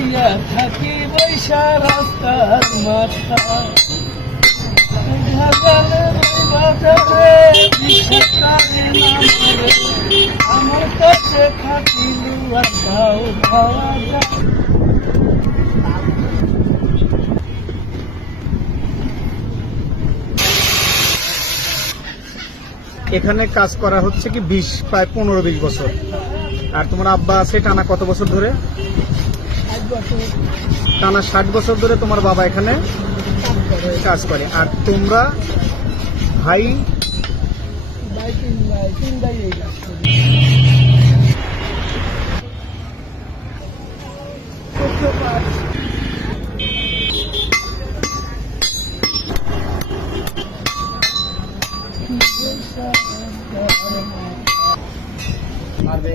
লইয়া থাকি বৈশা রাস্তার মাথায় ঘাগালের বাজারে ভিক্ষাকারে নামরে আমার কাছে খাটি লুয়া দাও খাওয়া যায়। এখানে কাজ করা হচ্ছে কি প্রায় 15-20 বছর। আর তোমার আব্বা আছে টানা কত বছর ধরে? টানা 60 বছর ধরে তোমার বাবা এখানে কাজ করে। আর তোমরা ভাই তিন ভাই এই কাজ করি। মারবে